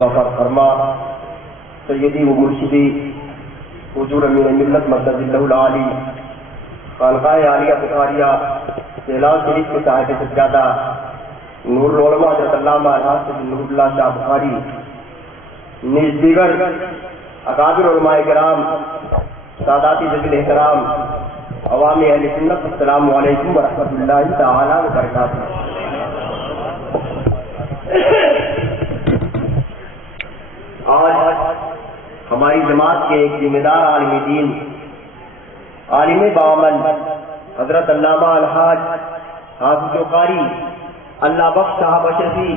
غفر فرما سیدی و مرشدی حضور امین ملت مدد اللہ العالی خانقاہ عالیہ بخاریہ سیلاب شریف کے صاحب سجادہ نور العلماء حضرت علامہ الحاج نور اللہ شاہ بخاری نیز دیگر اکابر علماء کرام ساداتی جزیل احترام عوام اہل سنت السلام علیکم ورحمۃ اللہ تعالی وبرکاتہ۔ آج ہماری جماعت کے ایک ذمہ دار عالم دین عالم بعمل حضرت علامہ الحاج حافظ و قاری اللہ بخش صاحب اشرفی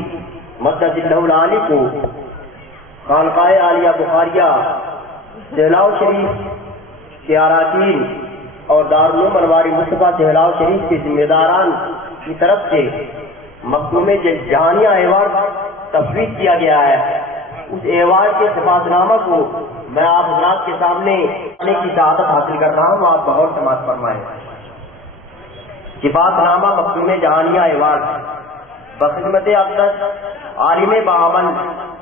مدد اللہ العالی کو خانقاہ عالیہ بخاریہ سہلاو شریف کے اراکین اور دارالعلوم انوار مصطفیٰ سہلاو شریف کے ذمہ داران کی طرف سے مخدوم جہانیہ ایوارڈ تفویض کیا گیا ہے۔ اس ایوارڈ کے سپاس نامہ کو میں آپ حضرات کے سامنے پڑھنے کی سعادت حاصل کر رہا ہوں، آپ بغور سماعت فرمائیں۔ سپاس نامہ مخدوم جہانیہ ایوارڈ بخدمت اقدس عالم بعمل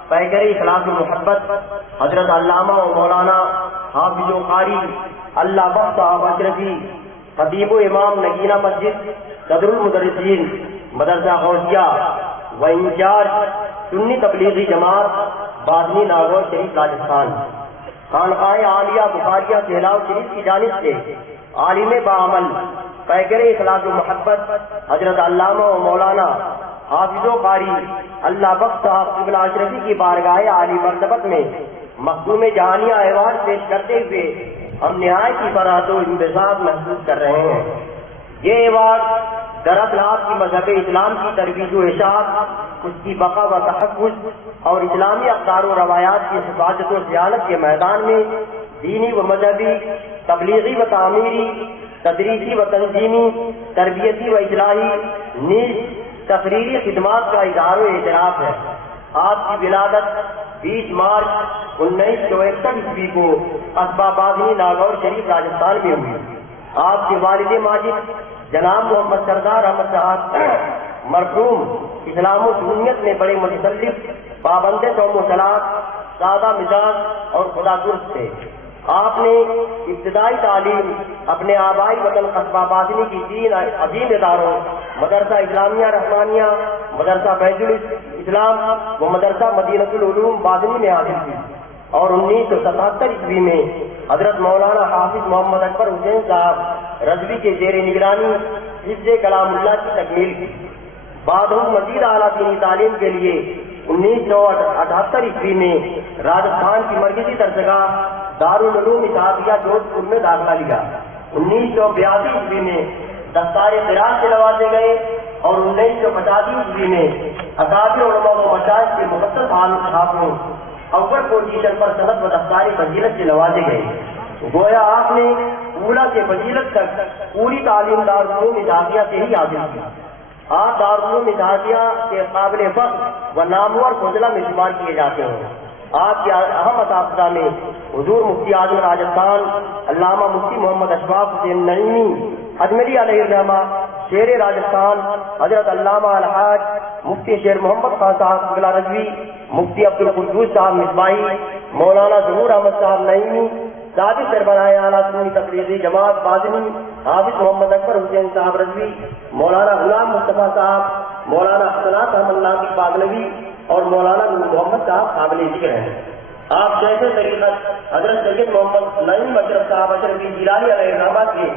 پیکر اخلاص و محبت حضرت علامہ و مولانا حافظ و قاری اللہ بخش صاحب اشرفی خطیب و امام نگینہ مسجد صدر المدرسین مدرسہ غوثیہ و انچارج سنی تبلیغی جماعت بازنی ناگور شریف راجستھان خانقاہ عالیہ بخاریہ سہلاو شریف کی جانب سے عالم بعمل پیکر اخلاص و محبت حضرت علامہ و مولانا حافظ و قاری اللہ بخش صاحب قبلہ اشرفی کی بارگاہ عالی مرتبت میں مخدوم جہانیہ ایوارڈ پیش کرتے ہوئے ہم نہایت کی فرحت و انبساط محسوس کر رہے ہیں۔ یہ ایوارڈ دراصل آپ کی مذہب اسلام کی ترویج و اشاعت، اس کی بقا و تحفظ اور اسلامی اقدار و روایات کی حفاظت و صیانت کے میدان میں دینی و مذہبی، تبلیغی و تعمیری، تدریسی و تنظیمی، تربیتی و اصلاحی نیز تقریری خدمات کا اظہار و اعتراف ہے۔ آپ کی ولادت 20 مارچ 1961 عیسوی کو قصبہ بازنی ناگور شریف راجستھان میں ہوئی۔ آپ کے والد ماجد جناب محمد سردار احمد صاحب مرحوم اسلام و سنیت میں بڑے متسلط، پابند قوم و صلاح، سادہ مزاج اور خدا درست تھے۔ آپ نے ابتدائی تعلیم اپنے آبائی وطن قصبہ بازنی کی 3 عظیم اداروں مدرسہ اسلامیہ رحمانیہ، مدرسہ فیض الاسلام و مدرسہ مدینۃ العلوم بازنی میں حاصل کی، اور 1977 عیسوی میں حضرت مولانا حافظ محمد اکبر حسین صاحب رضوی کے زیر نگرانی حفظ کلام اللہ کی تکمیل کی۔ بعد مزید اعلیٰ دینی تعلیم کے لیے 1978 عیسوی میں راجستھان کی مرکزی درسگاہ دارالعلوم اسحاقیہ جودھ پور میں داخلہ لیا۔ 1982 عیسوی میں دستار قرات سے نوازے گئے اور 1985 عیسوی میں اکابر علماء و مشائخ کے مقدس حافظوں اول پوزیشن پر سند و دستار فضیلت سے نوازے گئے۔ گویا آپ نے اولا سے فضیلت تک پوری تعلیم دارالعلوم اسحاقیہ سے ہی حاصل کی۔ آپ دارالعلوم اسحاقیہ کے قابل فخر و نامور فضلہ میں شمار کیے جاتے ہیں۔ آپ کے اہم اساتذہ میں حضور مفتی اعظم راجستھان علامہ مفتی محمد اشفاق حسین نعیمی اجملی علیہ الرحمہ، شیر راجستھان حضرت علامہ الحاج مفتی شیر محمد خان صاحب قبلہ رضوی، مفتی عبدالقدوس صاحب مصباحی، مولانا ظہور احمد صاحب نعیمی، سابق سربراہ اعلیٰ سنی تبلیغی جماعت بازنی حافظ محمد اکبر حسین صاحب رضوی، مولانا غلام مصطفیٰ صاحب، مولانا حسنات احمد ناقی پاگلوی اور مولانا محمد صاحب قابل ذکر ہیں۔ آپ جیسے طریقت حضرت سید محمد نعیم اشرف صاحب اشرفی جیلانی علیہ الرحمہ کے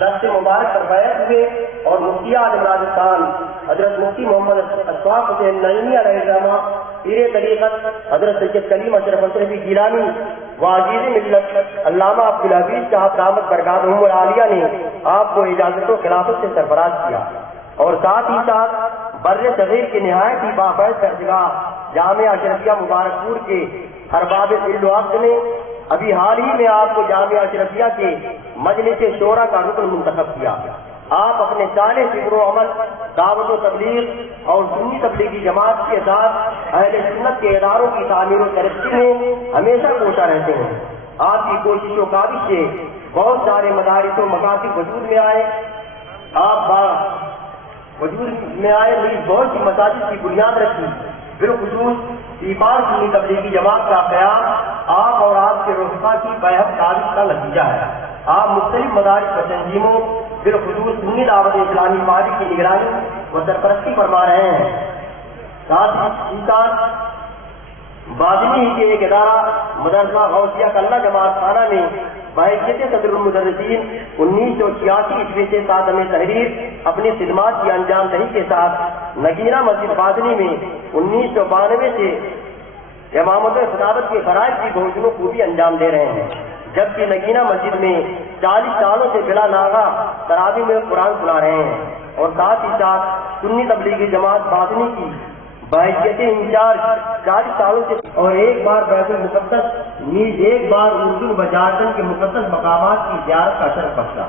دست مبارک پر بیعت ہوئے اور مفتی اعظم راجستھان حضرت مفتی محمد اشفاق حسین نعیمی علیہ الرحمہ پیر طریقت حضرت سید کلیم اشرف اشرفی جیلانی و عزیز ملت علامہ عبدالحفیظ صاحب دامت برکاتہم العالیہ نے آپ کو اجازت و خلافت سے سرفراز کیا، اور ساتھ ہی ساتھ بر صغیر کے نہایت ہی باعث درجگاہ جامعہ اشرفیہ مبارک پور کے ارباب علم و عقل نے ابھی حال ہی میں آپ کو جامعہ اشرفیہ کے مجلس شورا کا رکن منتخب کیا۔ آپ اپنے صالح فکر و عمل، دعوت و تبلیغ اور سنی تبلیغی جماعت کے ساتھ اہل سنت کے اداروں کی تعمیر و ترقی میں ہمیشہ کوشاں رہتے ہیں۔ آپ کی کوشش و کاوش سے بہت سارے مدارس و مکاتب وجود میں آئے، نیز بہت سی مساجد کی بنیاد رکھی، بالخصوص دیپال سنی تبلیغی جماعت کا قیام آپ اور آپ کے رفقا کی بےحد تعریف کا نتیجہ ہے۔ آپ مختلف مدارس و تنظیموں بالخصوص سنی دعوت اسلامی پارٹی کی نگرانی و سرپرستی فرما رہے ہیں۔ ساتھ ہی بادمی ہی کے ایک ادارہ مدرسہ غوثیہ کلہ جماعت خانہ میں بحیثیت صدر المدرسین 1986 عیسوی سے 7 تحریر اپنی خدمات کی انجام دہی کے ساتھ نگینہ مسجد بادنی میں 1992 سے امامت و خطابت کے فرائض کی بہت خوبی انجام دے رہے ہیں، جبکہ نگینہ مسجد میں 40 سالوں سے بلا ناغہ تراویح میں قرآن سنا رہے ہیں، اور ساتھ ہی ساتھ سنی تبلیغی جماعت بادنی کی بحیثیت انچارج 40 سالوں سے اور ایک بار بیت المقدس نیز ایک بار اردو و جھارکھنڈ کے مقدس مقامات کی زیارت کا شرف بخشا۔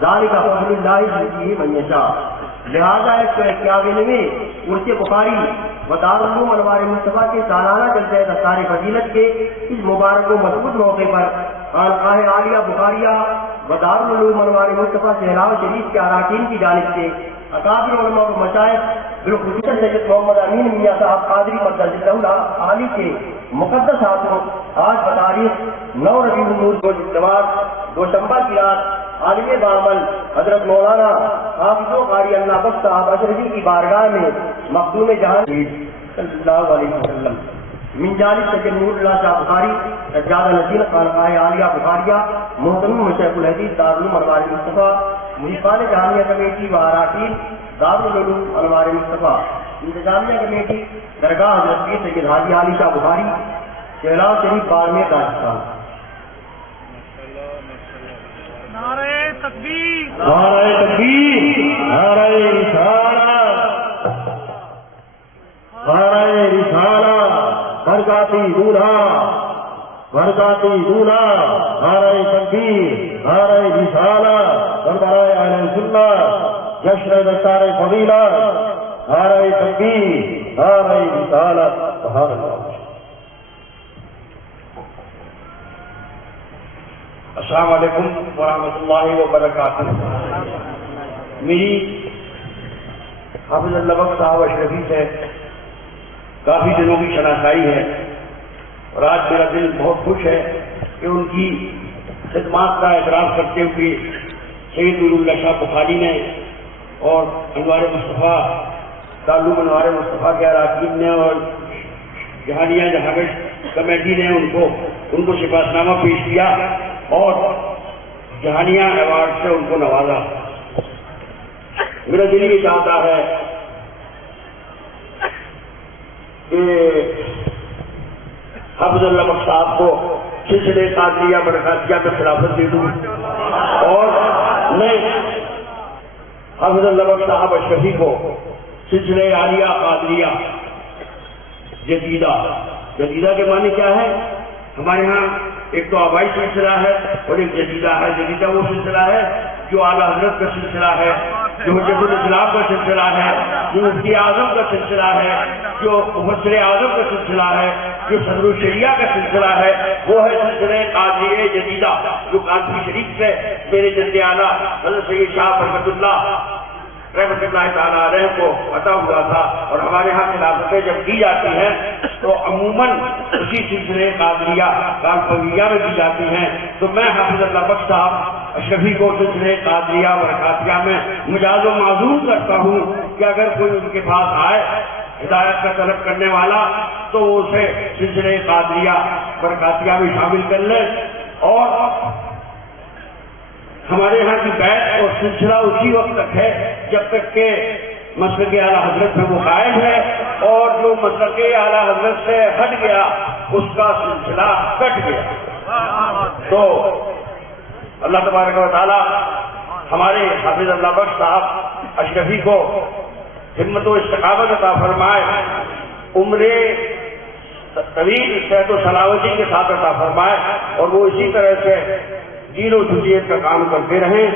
ذالک فضل اللہ یؤتیہ من یشاء۔ لہذا 151ویں عرس بخاری و دارالعلوم انوار مصطفیٰ کے سالانہ جلسہ دستار فضیلت کے اس مبارک و مضبوط موقع پر خانقاہ عالیہ بخاریہ و دارالعلوم انوار مصطفیٰ سہلاو شریف کے اراکین کی جانب سے اکابر علماء و مشائخ بالخصوص سید محمد امین میاں صاحب قادری مقدس اللہ عالی کے مقدس ہاتھوں آج بتاریخ 9 ربیع الاول دوشنبہ کی رات عالم بعمل حضرت مولانا حافظ و قاری اللہ بخش صاحب اشرفی کی بارگاہ میں مخدوم جہان صلی اللہ علیہ وسلم من جانب سید نور اللہ شاہ بخاری سجادہ نشین خانقاہ عالیہ بخاریہ محترم مشیخ الحدیث دارالعلوم انوار مصطفیٰ محبان جامعہ کمیٹی و اراکین دارالعلوم انوار مصطفیٰ انتظامیہ کمیٹی درگاہ حضرت پیر سید حاجی علی شاہ بخاری سہلاو شریف بارمیر راجستھان۔ نعرہ تکبیر، نعرہ تکبیر، نعرہ رسالت، نعرہ رسالت، برکاتی دولہا، برکاتی دولہا، نعرہ تکبیر، نعرہ رسالت، سربراہ اہل سنت، جشن دستار فضیلت، نعرہ تکبیر، نعرہ رسالت، سبحان اللہ۔ السلام علیکم ورحمۃ اللہ وبرکاتہ۔ میری حافظ اللہ بخش صاحب اشرفی سے کافی دنوں کی شناسائی ہے، اور آج میرا دل بہت خوش ہے کہ ان کی خدمات کا اعتراف کرتے ہوئے سید نور اللہ شاہ بخاری نے اور انوار مصطفیٰ دارالعلوم انوار مصطفیٰ کے اراکین نے اور جہانیہ جہانگشت کمیٹی نے ان کو شفاعتنامہ پیش کیا اور جہانیہ ایوارڈ سے ان کو نوازا۔ میرا دل یہ چاہتا ہے کہ حافظ اللہ بخش صاحب کو سلسلے قادریہ برکاتیہ میں خلافت دے دوں، اور میں حافظ اللہ بخش صاحب اشرفی کو سلسلے عالیہ قادریہ جدیدہ کے معنی کیا ہے؟ ہمارے ہاں ایک تو آبائی سلسلہ ہے اور ایک جدیدہ ہے۔ جدیدہ وہ سلسلہ ہے جو اعلیٰ حضرت کا سلسلہ ہے، جو حجت الاسلام کا سلسلہ ہے، جو مفتی اعظم کا سلسلہ ہے، جو مفسر اعظم کا سلسلہ ہے، جو صدر الشریعہ کا سلسلہ ہے، وہ ہے سلسلہ قادریہ جدیدہ، جو کانپور شریف سے میرے جد اعلیٰ حضرت سید شاہ برکت اللہ رحمۃ اللہ تعالیٰ علیہ کو عطا ہوا تھا۔ اور ہمارے ہاں خلافتیں جب کی جاتی ہیں تو عموماً اسی سلسلے قادریہ کانپوریہ میں کی جاتی ہیں، تو میں حافظ اللہ بخش صاحب اشرفی کو سلسلے قادریہ برکاتیہ میں مجاز و معذور کرتا ہوں کہ اگر کوئی ان کے پاس آئے ہدایت کا طلب کرنے والا تو وہ اسے سلسلے قادریہ برکاتیہ میں شامل کر لے۔ اور ہمارے یہاں کی بیعت اور سلسلہ اسی وقت تک ہے جب تک کہ مسلک اعلیٰ حضرت میں وہ قائم ہے، اور جو مسلک اعلیٰ حضرت سے ہٹ گیا اس کا سلسلہ کٹ گیا۔ تو اللہ تبارک و تعالی ہمارے حافظ اللہ بخش صاحب اشرفی کو ہمت و استقامت عطا فرمائے، عمر طویل صحت و سلامتی کے ساتھ عطا فرمائے، اور وہ اسی طرح سے دین و جزیت کا کام کرتے رہیں۔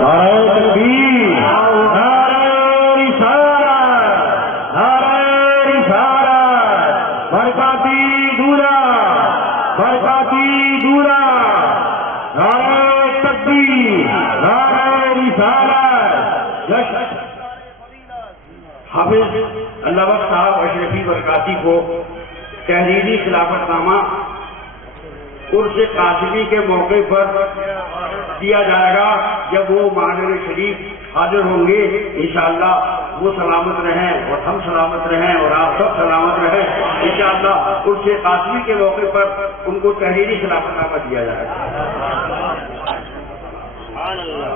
نعرہ تکبیر، نعرہ رسالت، نعرہ رسالت، برکاتی دورہ، برکاتی دورہ، نعرہ تکبیر، نعرہ رسالت، جشن حافظ اللہ بخش صاحب اشرفی برکاتی کو تحریری خلافت نامہ عرس قاسمی کے موقع پر دیا جائے گا جب وہ محاذر شریف حاضر ہوں گے. انشاءاللہ وہ سلامت رہیں اور ہم سلامت رہیں اور آپ سب سلامت رہیں. انشاءاللہ عرس قاسمی کے موقع پر ان کو تحریری خلافت نامہ دیا جائے گا. سبحان اللہ.